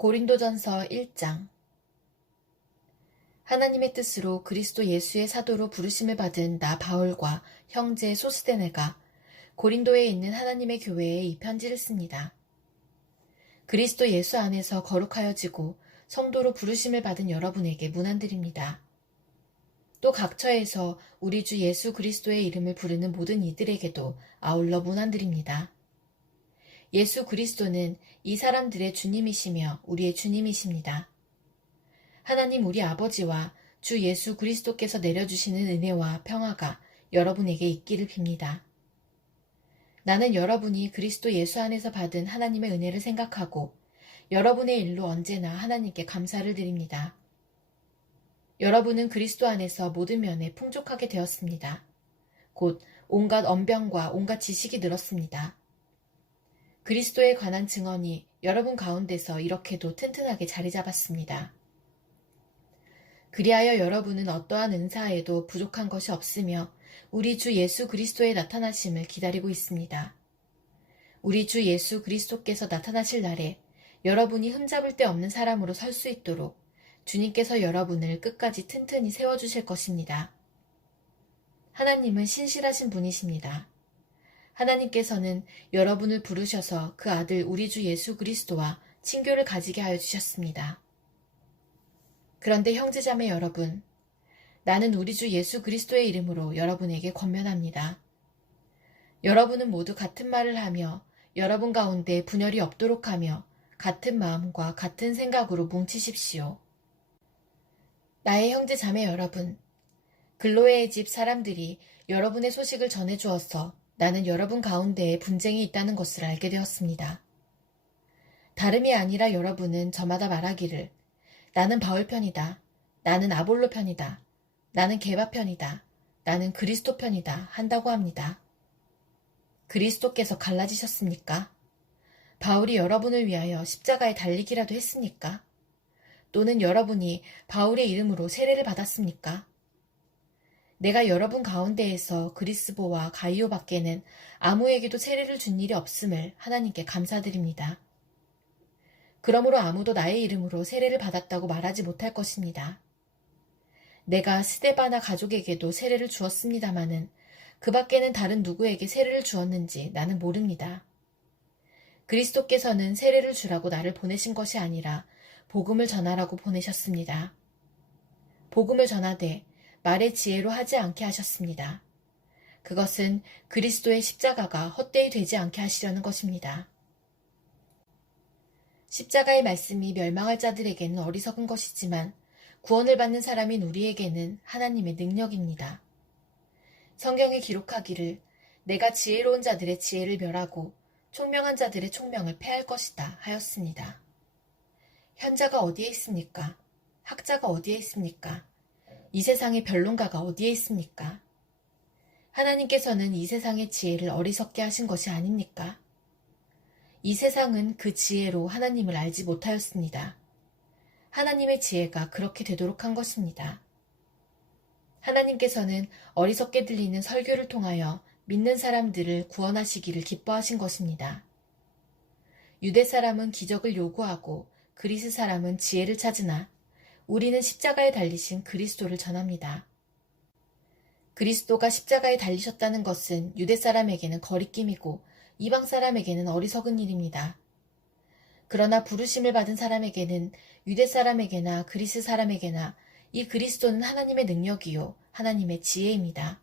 고린도전서 1장. 하나님의 뜻으로 그리스도 예수의 사도로 부르심을 받은 나 바울과 형제 소스데네가 고린도에 있는 하나님의 교회에 이 편지를 씁니다. 그리스도 예수 안에서 거룩하여지고 성도로 부르심을 받은 여러분에게 문안드립니다. 또 각처에서 우리 주 예수 그리스도의 이름을 부르는 모든 이들에게도 아울러 문안드립니다. 예수 그리스도는 이 사람들의 주님이시며 우리의 주님이십니다. 하나님 우리 아버지와 주 예수 그리스도께서 내려주시는 은혜와 평화가 여러분에게 있기를 빕니다. 나는 여러분이 그리스도 예수 안에서 받은 하나님의 은혜를 생각하고 여러분의 일로 언제나 하나님께 감사를 드립니다. 여러분은 그리스도 안에서 모든 면에 풍족하게 되었습니다. 곧 온갖 언변과 온갖 지식이 늘었습니다. 그리스도에 관한 증언이 여러분 가운데서 이렇게도 튼튼하게 자리 잡았습니다. 그리하여 여러분은 어떠한 은사에도 부족한 것이 없으며 우리 주 예수 그리스도의 나타나심을 기다리고 있습니다. 우리 주 예수 그리스도께서 나타나실 날에 여러분이 흠잡을 데 없는 사람으로 설 수 있도록 주님께서 여러분을 끝까지 튼튼히 세워주실 것입니다. 하나님은 신실하신 분이십니다. 하나님께서는 여러분을 부르셔서 그 아들 우리 주 예수 그리스도와 친교를 가지게 하여 주셨습니다. 그런데 형제자매 여러분, 나는 우리 주 예수 그리스도의 이름으로 여러분에게 권면합니다. 여러분은 모두 같은 말을 하며 여러분 가운데 분열이 없도록 하며 같은 마음과 같은 생각으로 뭉치십시오. 나의 형제자매 여러분, 글로에의 집 사람들이 여러분의 소식을 전해주어서 나는 여러분 가운데에 분쟁이 있다는 것을 알게 되었습니다. 다름이 아니라 여러분은 저마다 말하기를 나는 바울 편이다. 나는 아볼로 편이다. 나는 게바 편이다. 나는 그리스도 편이다. 한다고 합니다. 그리스도께서 갈라지셨습니까? 바울이 여러분을 위하여 십자가에 달리기라도 했습니까? 또는 여러분이 바울의 이름으로 세례를 받았습니까? 내가 여러분 가운데에서 그리스보와 가이오 밖에는 아무에게도 세례를 준 일이 없음을 하나님께 감사드립니다. 그러므로 아무도 나의 이름으로 세례를 받았다고 말하지 못할 것입니다. 내가 스데바나 가족에게도 세례를 주었습니다마는 그 밖에는 다른 누구에게 세례를 주었는지 나는 모릅니다. 그리스도께서는 세례를 주라고 나를 보내신 것이 아니라 복음을 전하라고 보내셨습니다. 복음을 전하되 말의 지혜로 하지 않게 하셨습니다. 그것은 그리스도의 십자가가 헛되이 되지 않게 하시려는 것입니다. 십자가의 말씀이 멸망할 자들에게는 어리석은 것이지만 구원을 받는 사람인 우리에게는 하나님의 능력입니다. 성경에 기록하기를 내가 지혜로운 자들의 지혜를 멸하고 총명한 자들의 총명을 패할 것이다 하였습니다. 현자가 어디에 있습니까? 학자가 어디에 있습니까? 이 세상의 변론가가 어디에 있습니까? 하나님께서는 이 세상의 지혜를 어리석게 하신 것이 아닙니까? 이 세상은 그 지혜로 하나님을 알지 못하였습니다. 하나님의 지혜가 그렇게 되도록 한 것입니다. 하나님께서는 어리석게 들리는 설교를 통하여 믿는 사람들을 구원하시기를 기뻐하신 것입니다. 유대 사람은 기적을 요구하고 그리스 사람은 지혜를 찾으나 우리는 십자가에 달리신 그리스도를 전합니다. 그리스도가 십자가에 달리셨다는 것은 유대 사람에게는 거리낌이고 이방 사람에게는 어리석은 일입니다. 그러나 부르심을 받은 사람에게는 유대 사람에게나 그리스 사람에게나 이 그리스도는 하나님의 능력이요 하나님의 지혜입니다.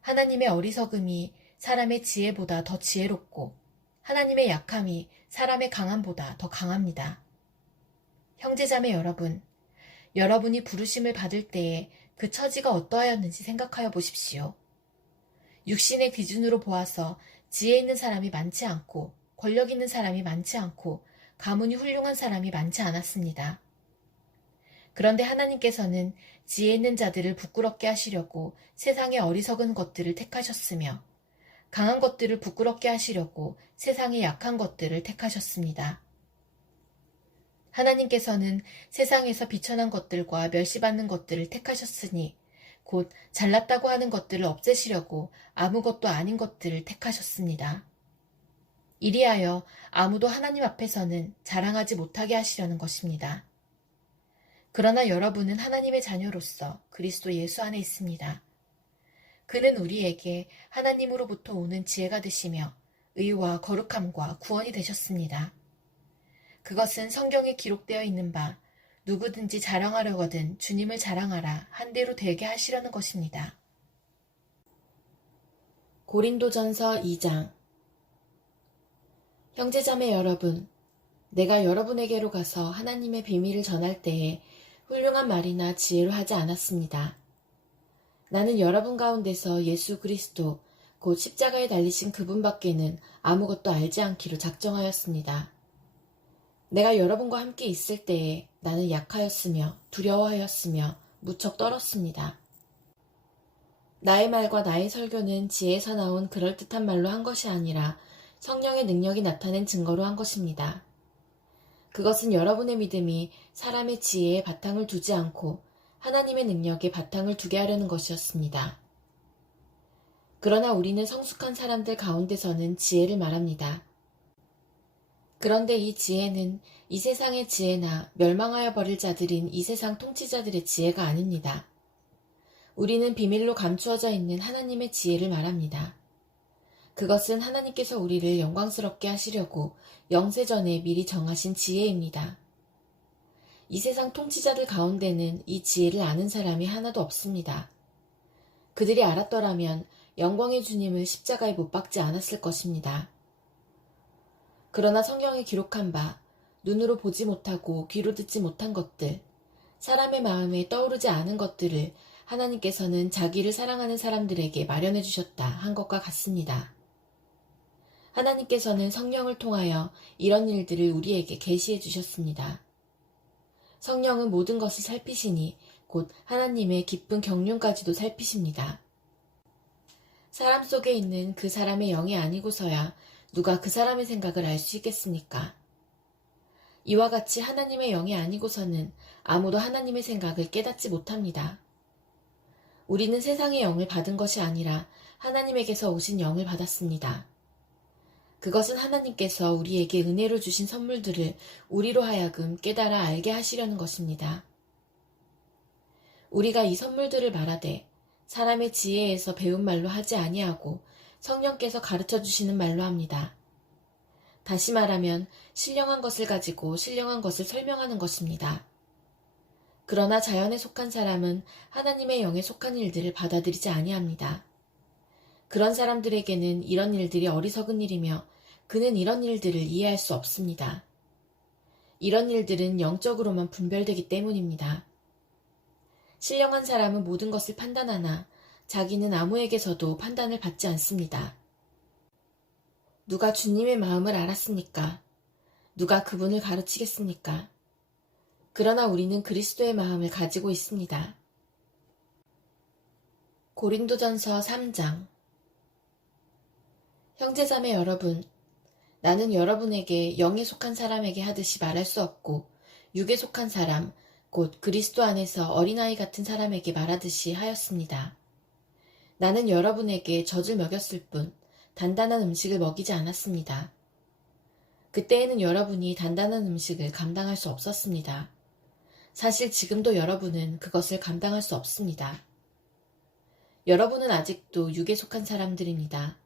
하나님의 어리석음이 사람의 지혜보다 더 지혜롭고 하나님의 약함이 사람의 강함보다 더 강합니다. 형제자매 여러분, 여러분이 부르심을 받을 때에 그 처지가 어떠하였는지 생각하여 보십시오. 육신의 기준으로 보아서 지혜 있는 사람이 많지 않고 권력 있는 사람이 많지 않고 가문이 훌륭한 사람이 많지 않았습니다. 그런데 하나님께서는 지혜 있는 자들을 부끄럽게 하시려고 세상의 어리석은 것들을 택하셨으며 강한 것들을 부끄럽게 하시려고 세상의 약한 것들을 택하셨습니다. 하나님께서는 세상에서 비천한 것들과 멸시받는 것들을 택하셨으니 곧 잘났다고 하는 것들을 없애시려고 아무것도 아닌 것들을 택하셨습니다. 이리하여 아무도 하나님 앞에서는 자랑하지 못하게 하시려는 것입니다. 그러나 여러분은 하나님의 자녀로서 그리스도 예수 안에 있습니다. 그는 우리에게 하나님으로부터 오는 지혜가 되시며 의와 거룩함과 구원이 되셨습니다. 그것은 성경에 기록되어 있는 바 누구든지 자랑하려거든 주님을 자랑하라 한대로 되게 하시려는 것입니다. 고린도전서 2장. 형제자매 여러분, 내가 여러분에게로 가서 하나님의 비밀을 전할 때에 훌륭한 말이나 지혜로 하지 않았습니다. 나는 여러분 가운데서 예수 그리스도 곧 십자가에 달리신 그분밖에는 아무것도 알지 않기로 작정하였습니다. 내가 여러분과 함께 있을 때에 나는 약하였으며 두려워하였으며 무척 떨었습니다. 나의 말과 나의 설교는 지혜에서 나온 그럴듯한 말로 한 것이 아니라 성령의 능력이 나타낸 증거로 한 것입니다. 그것은 여러분의 믿음이 사람의 지혜에 바탕을 두지 않고 하나님의 능력에 바탕을 두게 하려는 것이었습니다. 그러나 우리는 성숙한 사람들 가운데서는 지혜를 말합니다. 그런데 이 지혜는 이 세상의 지혜나 멸망하여 버릴 자들인 이 세상 통치자들의 지혜가 아닙니다. 우리는 비밀로 감추어져 있는 하나님의 지혜를 말합니다. 그것은 하나님께서 우리를 영광스럽게 하시려고 영세전에 미리 정하신 지혜입니다. 이 세상 통치자들 가운데는 이 지혜를 아는 사람이 하나도 없습니다. 그들이 알았더라면 영광의 주님을 십자가에 못 박지 않았을 것입니다. 그러나 성경에 기록한 바 눈으로 보지 못하고 귀로 듣지 못한 것들, 사람의 마음에 떠오르지 않은 것들을 하나님께서는 자기를 사랑하는 사람들에게 마련해 주셨다 한 것과 같습니다. 하나님께서는 성령을 통하여 이런 일들을 우리에게 계시해 주셨습니다. 성령은 모든 것을 살피시니 곧 하나님의 기쁜 경륜까지도 살피십니다. 사람 속에 있는 그 사람의 영이 아니고서야 누가 그 사람의 생각을 알 수 있겠습니까? 이와 같이 하나님의 영이 아니고서는 아무도 하나님의 생각을 깨닫지 못합니다. 우리는 세상의 영을 받은 것이 아니라 하나님에게서 오신 영을 받았습니다. 그것은 하나님께서 우리에게 은혜로 주신 선물들을 우리로 하여금 깨달아 알게 하시려는 것입니다. 우리가 이 선물들을 말하되 사람의 지혜에서 배운 말로 하지 아니하고 성령께서 가르쳐 주시는 말로 합니다. 다시 말하면 신령한 것을 가지고 신령한 것을 설명하는 것입니다. 그러나 자연에 속한 사람은 하나님의 영에 속한 일들을 받아들이지 아니합니다. 그런 사람들에게는 이런 일들이 어리석은 일이며 그는 이런 일들을 이해할 수 없습니다. 이런 일들은 영적으로만 분별되기 때문입니다. 신령한 사람은 모든 것을 판단하나 자기는 아무에게서도 판단을 받지 않습니다. 누가 주님의 마음을 알았습니까? 누가 그분을 가르치겠습니까? 그러나 우리는 그리스도의 마음을 가지고 있습니다. 고린도전서 3장. 형제자매 여러분, 나는 여러분에게 영에 속한 사람에게 하듯이 말할 수 없고 육에 속한 사람, 곧 그리스도 안에서 어린아이 같은 사람에게 말하듯이 하였습니다. 나는 여러분에게 젖을 먹였을 뿐 단단한 음식을 먹이지 않았습니다. 그때에는 여러분이 단단한 음식을 감당할 수 없었습니다. 사실 지금도 여러분은 그것을 감당할 수 없습니다. 여러분은 아직도 육에 속한 사람들입니다.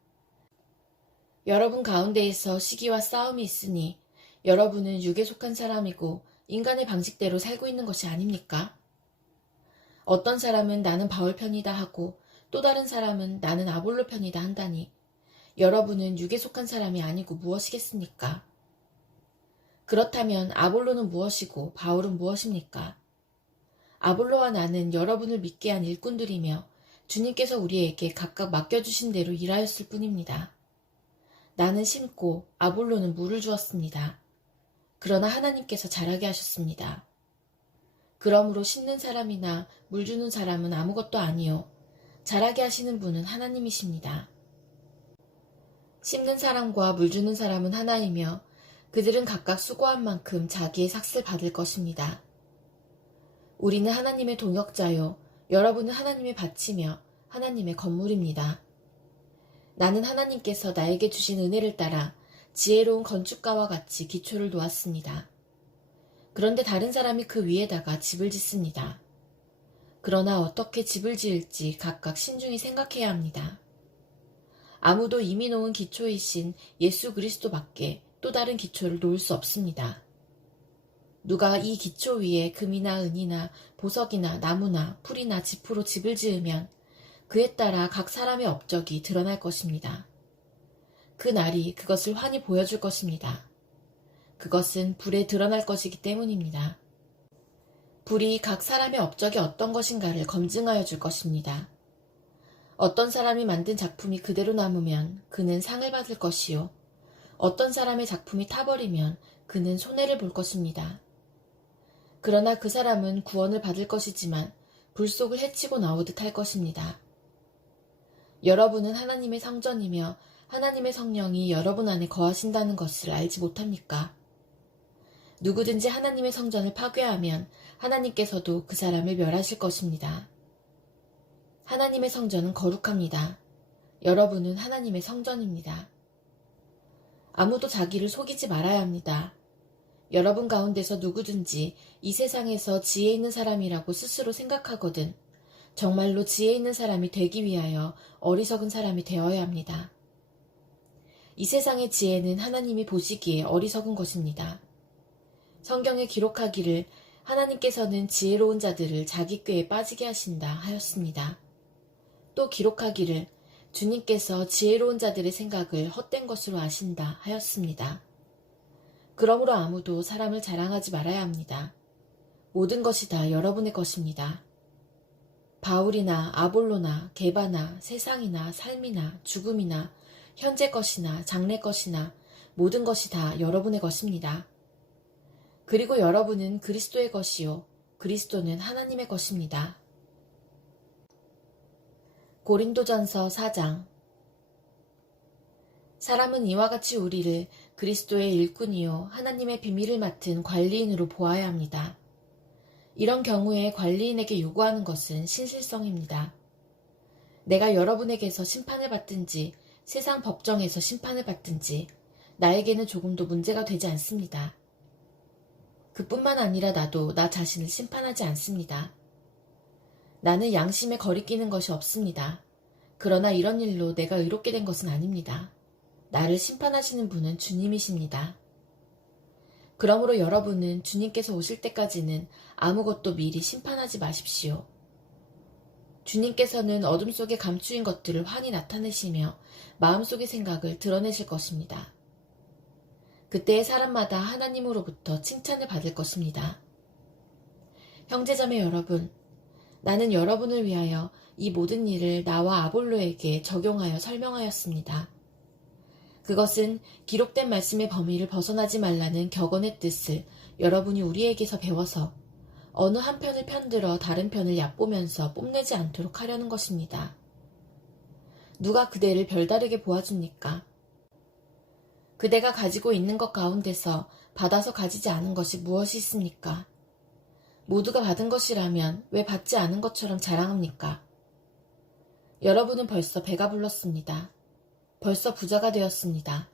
여러분 가운데에서 시기와 싸움이 있으니 여러분은 육에 속한 사람이고 인간의 방식대로 살고 있는 것이 아닙니까? 어떤 사람은 나는 바울 편이다 하고 또 다른 사람은 나는 아볼로 편이다 한다니 여러분은 육에 속한 사람이 아니고 무엇이겠습니까? 그렇다면 아볼로는 무엇이고 바울은 무엇입니까? 아볼로와 나는 여러분을 믿게 한 일꾼들이며 주님께서 우리에게 각각 맡겨주신 대로 일하였을 뿐입니다. 나는 심고 아볼로는 물을 주었습니다. 그러나 하나님께서 자라게 하셨습니다. 그러므로 심는 사람이나 물 주는 사람은 아무것도 아니요 자라게 하시는 분은 하나님이십니다. 심는 사람과 물 주는 사람은 하나이며 그들은 각각 수고한 만큼 자기의 삭슬 받을 것입니다. 우리는 하나님의 동역자요 여러분은 하나님의 밭이며 하나님의 건물입니다. 나는 하나님께서 나에게 주신 은혜를 따라 지혜로운 건축가와 같이 기초를 놓았습니다. 그런데 다른 사람이 그 위에다가 집을 짓습니다. 그러나 어떻게 집을 지을지 각각 신중히 생각해야 합니다. 아무도 이미 놓은 기초이신 예수 그리스도밖에 또 다른 기초를 놓을 수 없습니다. 누가 이 기초 위에 금이나 은이나 보석이나 나무나 풀이나 짚으로 집을 지으면 그에 따라 각 사람의 업적이 드러날 것입니다. 그 날이 그것을 환히 보여줄 것입니다. 그것은 불에 드러날 것이기 때문입니다. 불이 각 사람의 업적이 어떤 것인가를 검증하여 줄 것입니다. 어떤 사람이 만든 작품이 그대로 남으면 그는 상을 받을 것이요. 어떤 사람의 작품이 타버리면 그는 손해를 볼 것입니다. 그러나 그 사람은 구원을 받을 것이지만 불 속을 헤치고 나오듯 할 것입니다. 여러분은 하나님의 성전이며 하나님의 성령이 여러분 안에 거하신다는 것을 알지 못합니까? 누구든지 하나님의 성전을 파괴하면 하나님께서도 그 사람을 멸하실 것입니다. 하나님의 성전은 거룩합니다. 여러분은 하나님의 성전입니다. 아무도 자기를 속이지 말아야 합니다. 여러분 가운데서 누구든지 이 세상에서 지혜 있는 사람이라고 스스로 생각하거든 정말로 지혜 있는 사람이 되기 위하여 어리석은 사람이 되어야 합니다. 이 세상의 지혜는 하나님이 보시기에 어리석은 것입니다. 성경에 기록하기를 하나님께서는 지혜로운 자들을 자기 꾀에 빠지게 하신다 하였습니다. 또 기록하기를 주님께서 지혜로운 자들의 생각을 헛된 것으로 아신다 하였습니다. 그러므로 아무도 사람을 자랑하지 말아야 합니다. 모든 것이 다 여러분의 것입니다. 바울이나 아볼로나 게바나 세상이나 삶이나 죽음이나 현재 것이나 장래 것이나 모든 것이 다 여러분의 것입니다. 그리고 여러분은 그리스도의 것이요 그리스도는 하나님의 것입니다. 고린도전서 4장. 사람은 이와 같이 우리를 그리스도의 일꾼이요 하나님의 비밀을 맡은 관리인으로 보아야 합니다. 이런 경우에 관리인에게 요구하는 것은 신실성입니다. 내가 여러분에게서 심판을 받든지 세상 법정에서 심판을 받든지 나에게는 조금도 문제가 되지 않습니다. 그뿐만 아니라 나도 나 자신을 심판하지 않습니다. 나는 양심에 거리끼는 것이 없습니다. 그러나 이런 일로 내가 의롭게 된 것은 아닙니다. 나를 심판하시는 분은 주님이십니다. 그러므로 여러분은 주님께서 오실 때까지는 아무것도 미리 심판하지 마십시오. 주님께서는 어둠 속에 감추인 것들을 환히 나타내시며 마음속의 생각을 드러내실 것입니다. 그때의 사람마다 하나님으로부터 칭찬을 받을 것입니다. 형제자매 여러분, 나는 여러분을 위하여 이 모든 일을 나와 아볼로에게 적용하여 설명하였습니다. 그것은 기록된 말씀의 범위를 벗어나지 말라는 격언의 뜻을 여러분이 우리에게서 배워서 어느 한 편을 편들어 다른 편을 얕보면서 뽐내지 않도록 하려는 것입니다. 누가 그대를 별다르게 보아줍니까? 그대가 가지고 있는 것 가운데서 받아서 가지지 않은 것이 무엇이 있습니까? 모두가 받은 것이라면 왜 받지 않은 것처럼 자랑합니까? 여러분은 벌써 배가 불렀습니다. 벌써 부자가 되었습니다.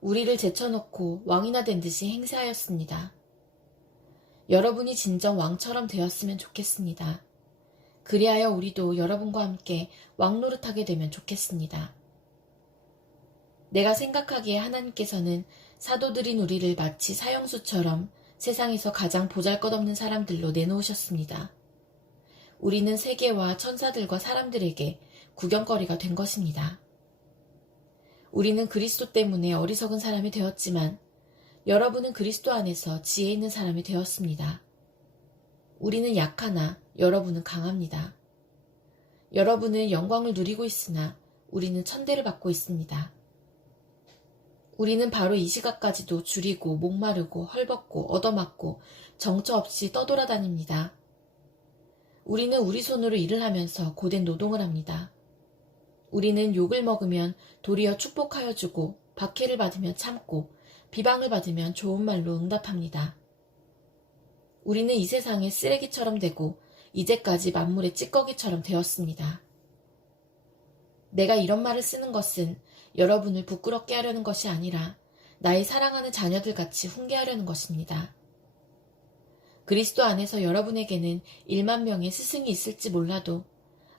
우리를 제쳐놓고 왕이나 된 듯이 행세하였습니다. 여러분이 진정 왕처럼 되었으면 좋겠습니다. 그리하여 우리도 여러분과 함께 왕 노릇하게 되면 좋겠습니다. 내가 생각하기에 하나님께서는 사도들인 우리를 마치 사형수처럼 세상에서 가장 보잘것없는 사람들로 내놓으셨습니다. 우리는 세계와 천사들과 사람들에게 구경거리가 된 것입니다. 우리는 그리스도 때문에 어리석은 사람이 되었지만 여러분은 그리스도 안에서 지혜 있는 사람이 되었습니다. 우리는 약하나 여러분은 강합니다. 여러분은 영광을 누리고 있으나 우리는 천대를 받고 있습니다. 우리는 바로 이 시각까지도 줄이고 목마르고 헐벗고 얻어맞고 정처 없이 떠돌아다닙니다. 우리는 우리 손으로 일을 하면서 고된 노동을 합니다. 우리는 욕을 먹으면 도리어 축복하여 주고 박해를 받으면 참고 비방을 받으면 좋은 말로 응답합니다. 우리는 이 세상의 쓰레기처럼 되고 이제까지 만물의 찌꺼기처럼 되었습니다. 내가 이런 말을 쓰는 것은 여러분을 부끄럽게 하려는 것이 아니라 나의 사랑하는 자녀들 같이 훈계하려는 것입니다. 그리스도 안에서 여러분에게는 1만 명의 스승이 있을지 몰라도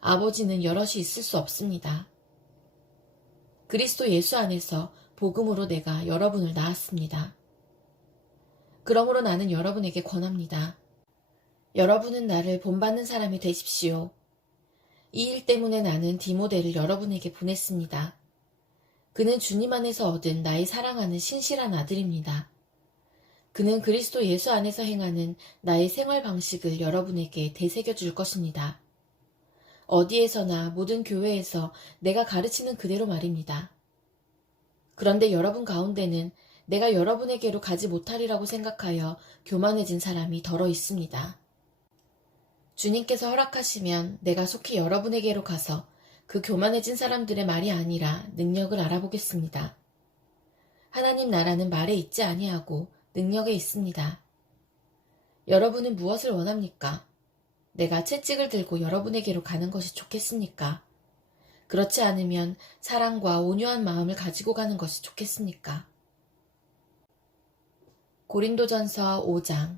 아버지는 여럿이 있을 수 없습니다. 그리스도 예수 안에서 복음으로 내가 여러분을 낳았습니다. 그러므로 나는 여러분에게 권합니다. 여러분은 나를 본받는 사람이 되십시오. 이 일 때문에 나는 디모데를 여러분에게 보냈습니다. 그는 주님 안에서 얻은 나의 사랑하는 신실한 아들입니다. 그는 그리스도 예수 안에서 행하는 나의 생활 방식을 여러분에게 되새겨 줄 것입니다. 어디에서나 모든 교회에서 내가 가르치는 그대로 말입니다. 그런데 여러분 가운데는 내가 여러분에게로 가지 못하리라고 생각하여 교만해진 사람이 덜어 있습니다. 주님께서 허락하시면 내가 속히 여러분에게로 가서 그 교만해진 사람들의 말이 아니라 능력을 알아보겠습니다. 하나님 나라는 말에 있지 아니하고 능력에 있습니다. 여러분은 무엇을 원합니까? 내가 채찍을 들고 여러분에게로 가는 것이 좋겠습니까? 그렇지 않으면 사랑과 온유한 마음을 가지고 가는 것이 좋겠습니까? 고린도전서 5장.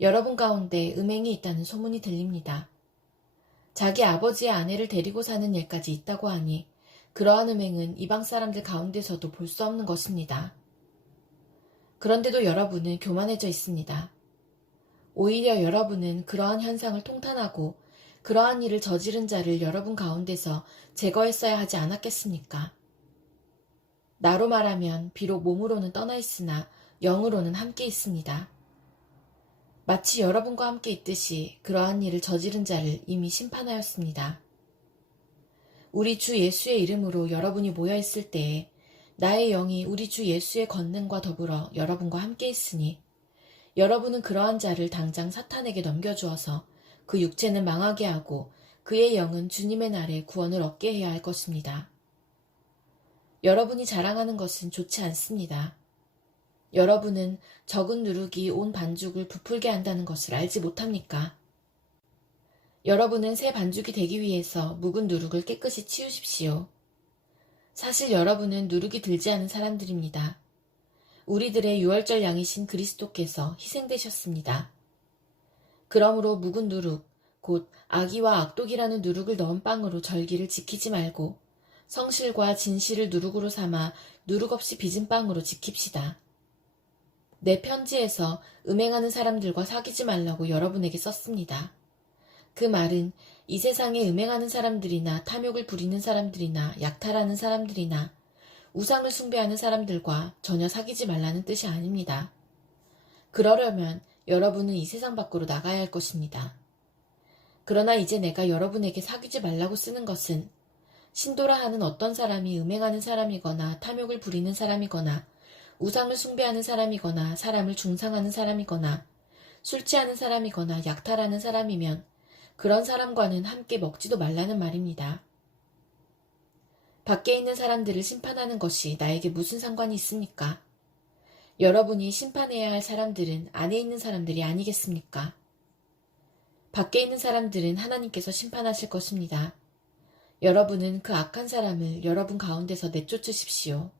여러분 가운데 음행이 있다는 소문이 들립니다. 자기 아버지의 아내를 데리고 사는 일까지 있다고 하니 그러한 음행은 이방 사람들 가운데서도 볼 수 없는 것입니다. 그런데도 여러분은 교만해져 있습니다. 오히려 여러분은 그러한 현상을 통탄하고 그러한 일을 저지른 자를 여러분 가운데서 제거했어야 하지 않았겠습니까? 나로 말하면 비록 몸으로는 떠나 있으나 영으로는 함께 있습니다. 마치 여러분과 함께 있듯이 그러한 일을 저지른 자를 이미 심판하였습니다. 우리 주 예수의 이름으로 여러분이 모여 있을 때에 나의 영이 우리 주 예수의 권능과 더불어 여러분과 함께 있으니 여러분은 그러한 자를 당장 사탄에게 넘겨주어서 그 육체는 망하게 하고 그의 영은 주님의 날에 구원을 얻게 해야 할 것입니다. 여러분이 자랑하는 것은 좋지 않습니다. 여러분은 적은 누룩이 온 반죽을 부풀게 한다는 것을 알지 못합니까? 여러분은 새 반죽이 되기 위해서 묵은 누룩을 깨끗이 치우십시오. 사실 여러분은 누룩이 들지 않은 사람들입니다. 우리들의 유월절 양이신 그리스도께서 희생되셨습니다. 그러므로 묵은 누룩, 곧 악의와 악독이라는 누룩을 넣은 빵으로 절기를 지키지 말고 성실과 진실을 누룩으로 삼아 누룩 없이 빚은 빵으로 지킵시다. 내 편지에서 음행하는 사람들과 사귀지 말라고 여러분에게 썼습니다. 그 말은 이 세상에 음행하는 사람들이나 탐욕을 부리는 사람들이나 약탈하는 사람들이나 우상을 숭배하는 사람들과 전혀 사귀지 말라는 뜻이 아닙니다. 그러려면 여러분은 이 세상 밖으로 나가야 할 것입니다. 그러나 이제 내가 여러분에게 사귀지 말라고 쓰는 것은 신도라 하는 어떤 사람이 음행하는 사람이거나 탐욕을 부리는 사람이거나 우상을 숭배하는 사람이거나 사람을 중상하는 사람이거나 술 취하는 사람이거나 약탈하는 사람이면 그런 사람과는 함께 먹지도 말라는 말입니다. 밖에 있는 사람들을 심판하는 것이 나에게 무슨 상관이 있습니까? 여러분이 심판해야 할 사람들은 안에 있는 사람들이 아니겠습니까? 밖에 있는 사람들은 하나님께서 심판하실 것입니다. 여러분은 그 악한 사람을 여러분 가운데서 내쫓으십시오.